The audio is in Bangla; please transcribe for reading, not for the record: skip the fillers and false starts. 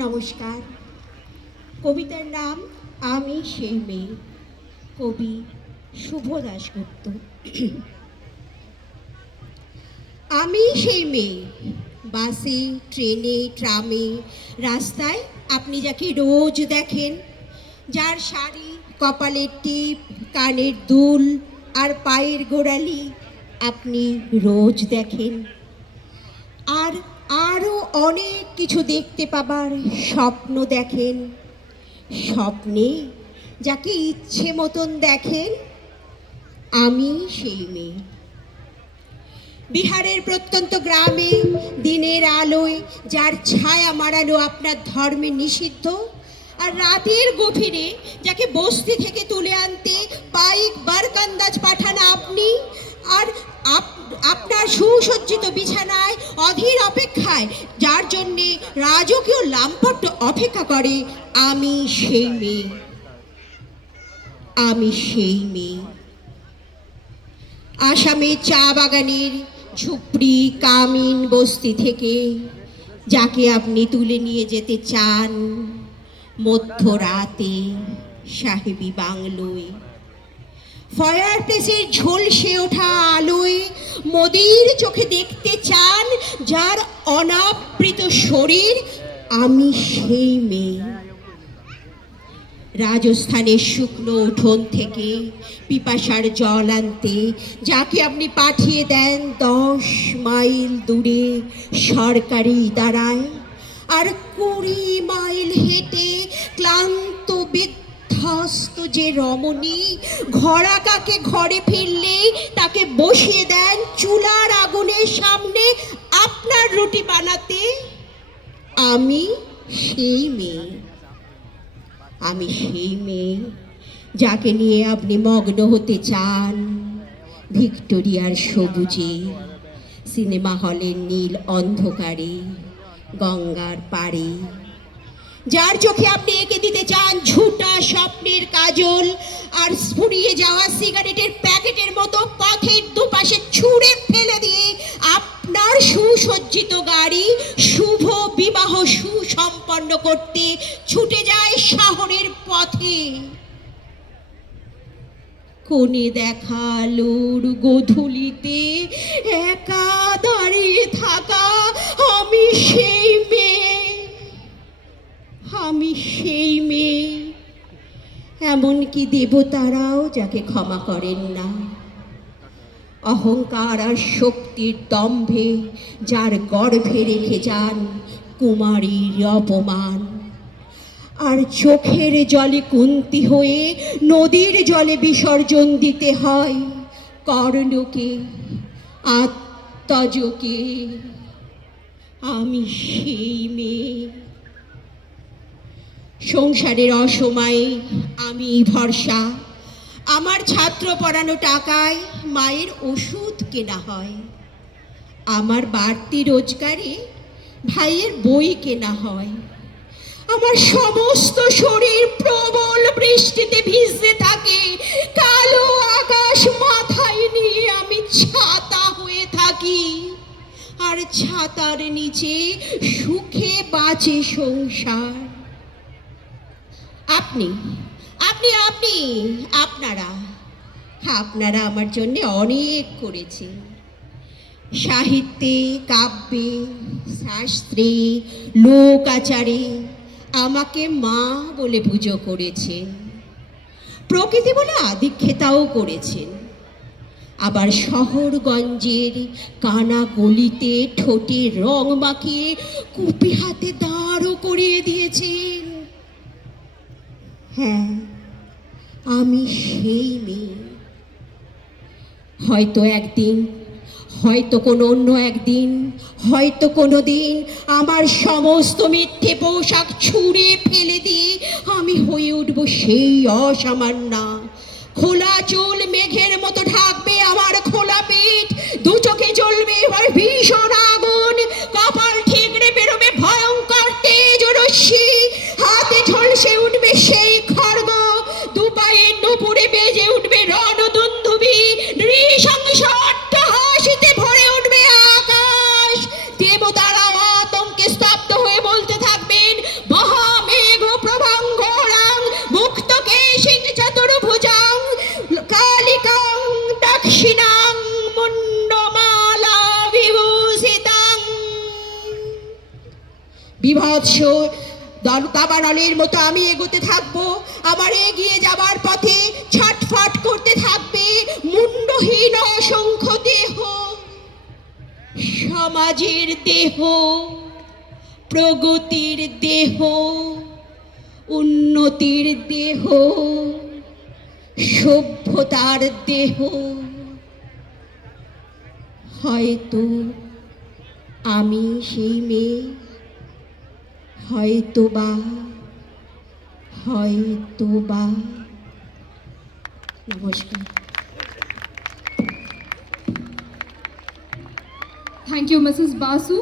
নমস্কার। কবিতার নাম আমি সেই মেয়ে, কবি শুভ দাশগুপ্ত। আমি সেই মেয়ে, বাসে, ট্রেনে, ট্রামে, রাস্তায় আপনি যাকে রোজ দেখেন, যার শাড়ি, কপালের টিপ, কানের দুল আর পায়ের গোড়ালি আপনি রোজ দেখেন। আর আরও অনেক কিছু দেখতে পাবার স্বপ্ন দেখেন। স্বপ্নে যাকে ইচ্ছে মতন দেখেন, আমি সেই মেয়ে। বিহারের প্রত্যন্ত গ্রামে দিনের আলোয় যার ছায়া মারানো আপনার ধর্মে নিষিদ্ধ, আর রাতের গভীরে যাকে বস্তি থেকে তুলে আনতে পাইক বারকান্দাজ পাঠান আপনি, আর আপনার সুসজ্জিত বিছানায় অধীর অপেক্ষায় যার জন্যে রাজকীয় লাম্পট অপেক্ষা করে, আমি সেই মেয়ে। আমি সেই মেয়ে। আসামের চা বাগানের ঝুপড়ি কামিন বস্তি থেকে যাকে আপনি তুলে নিয়ে যেতে চান মধ্যরাতে সাহেবি বাংলোয়, ফায়ার প্লেসের ঝলসে ওঠা আলোয় মোদির চোখে দেখতে চান যার অনাবৃত শরীর, আমি সেই মেয়ে। রাজস্থানের শুকনো উঠোন থেকে পিপাসার জল আনতে যাকে আপনি পাঠিয়ে দেন 10 মাইল দূরে সরকারি দাঁড়ায়, আর 20 মাইল হেঁটে ক্লান্ত বিধ্বস্ত যে রমণী ঘোড়া কাকে ঘরে ফিরলেই তাকে বসিয়ে দেন চুলার আগুনের সামনে আপনার রুটি বানাতে, আমি সেই মেয়ে। আমি সেই মেয়ে যাকে নিয়ে আপনি মগ্ন হতে চান ভিক্টোরিয়ার সবুজে, সিনেমা হলের নীল অন্ধকারে, গঙ্গার পাড়ে, যার চোখে আপনি এঁকে দিতে চান ঝুটা স্বপ্নের কাজল, আর ফুরিয়ে যাওয়া সিগারেটের প্যাকেটের মতো পথের দুপাশে ছুঁড়ে ফেলে দিয়ে আপনার সুসজ্জিত গাড়ি শুভ বিবাহ সুসম্পন্ন করতে ছুটে যায় শহরের পথে। কোণে দেখা আলোর গোধূলিতে একা দাঁড়িয়ে থাকা আমি সেই মেয়ে। আমি সেই মেয়ে। এমনকি দেবতারাও যাকে ক্ষমা করেন না। অহংকার আর শক্তির দম্ভে যার গর্ভে রেখে যান কুমারীর অপমান, আর চোখের জলে কুন্তি হয়ে নদীর জলে বিসর্জন দিতে হয় কর্ণকে, আত্মজকে। আমি সেই মেয়ে। সংসারের অসময়ে আমি ভরসা। আমার ছাত্র পড়ানো টাকায় মায়ের ওষুধ কেনা হয়। আমার বাড়তি রোজগারে ভাইয়ের বই কেনা হয়। আমার সমস্ত শরীর প্রবল বৃষ্টিতে ভিজতে থাকে। কালো আকাশ মাথায় নিয়ে আমি ছাতা হয়ে থাকি, আর ছাতার নিচে সুখে বাঁচে সংসার। আপনি আপনি আপনি আপনারা আপনারা আমার জন্য অনেক করেছেন। সাহিত্যে, কাব্যে, শাস্ত্রে, লোকাচারে আমাকে মা বলে পুজো করেছেন। প্রকৃতি বলে আদিক্ষেতাও করেছেন। আবার শহরগঞ্জের কানা গলিতে ঠোঁটে রং মাখিয়ে কুপি হাতে দাঁড়ও করিয়ে দিয়েছেন। হ্যাঁ, আমি সেই মেয়ে। হয়তো একদিন, হয়তো কোনো অন্য একদিন, হয়তো কোনো দিন আমার সমস্ত মিথ্যে পোশাক ছুঁড়ে ফেলে দিয়ে আমি হয়ে উঠব সেই অসামান্যা। খোলা চুল মেঘের মতো ঢাকবে আমার খোলা পেট, দু চোখে জ্বলবে এবার ভীষণ আগুন, কপাল ঠিকরে বেরোবে ভয়ঙ্কর তেজ রশ্মি, হাতে ঝলসে উঠবে সেই খড়গ, দু পায়ে নুপুরে বেজে উঠবে রণদুন্দুবি, নৃশংস অট্টহাসিতে ভরে উঠবে আকাশ। দেবতারা আতঙ্কে স্তব্ধ হয়ে বলতে থাকবেন, বিভৎস দাবানলের মতো আমি এগোতে থাকবো। আমার এগিয়ে যাবার পথে ছটফট করতে থাকবে মুন্ডহীন অসংখ্য দেহ, সমাজের দেহ, প্রগতির দেহ, উন্নতির দেহ, সভ্যতার দেহ। হয়তো আমি সেই মেয়ে, হয়তোবা, হয়তোবা। নমস্কার। Thank you, Mrs. Basu.